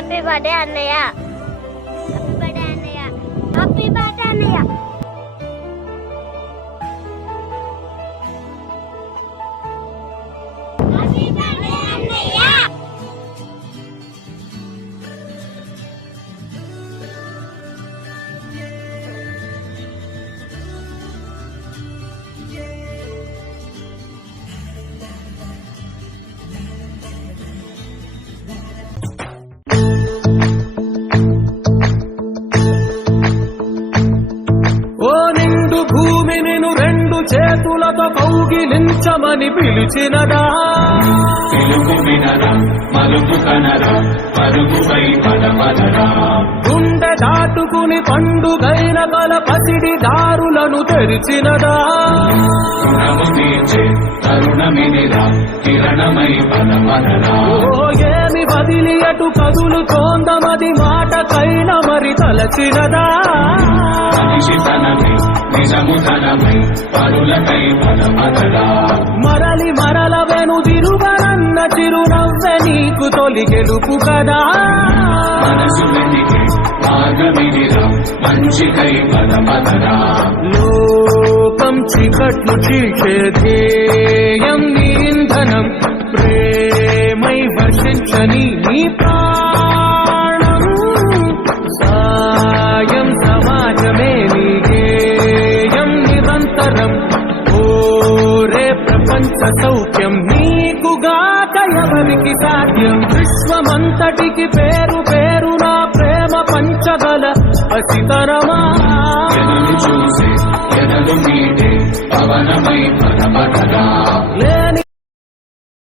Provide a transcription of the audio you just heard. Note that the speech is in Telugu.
హ్యాపీ బర్త్డే అన్నయ్య. హ్యాపీ బర్త్డే అన్నయ్య. హ్యాపీ బర్త్డే అన్నయ్య. చేతులతో కౌగిలించమని పిలిచినదా తెలుగు వినరా మలుపు కనరా పరుగుపై పదపదరా గుండె దాటుకుని పండుగైన కల పసిడి దారులను తెరిచినదా రుణము తీర్చే తరుణమినిరా కిరణమై పదపదరా ఏమి వదిలి అటు కదులు తోందమది మాటకైన మరి తలచినదా మనిషితనమై నిజముతనమై పరులకై పదపదరా మరలి మరల వెనుదిరువనన్న చిరునవ్వె నీకు తొలి గెలుపు కదా మనసు వెతికే మార్గమినిరా మంచికై పదపదరా లోకం చీకట్లు చీల్చే ధ్యేయం నీ ఇంధనం ప్రేమై వర్షించని నీ ప్రాణం సాయం సమాజమే నీ గేయం నిరంతరం ఓరే ప్రపంచ సౌఖ్యం నీకుగాక ఎవరికి సాధ్యం విశ్వమంతటికి పేరు పేరు నా ప్రేమ పంచగల అసితరమా ఎదలు చూసే ఎదలు మీటే పవనమై పదపదరా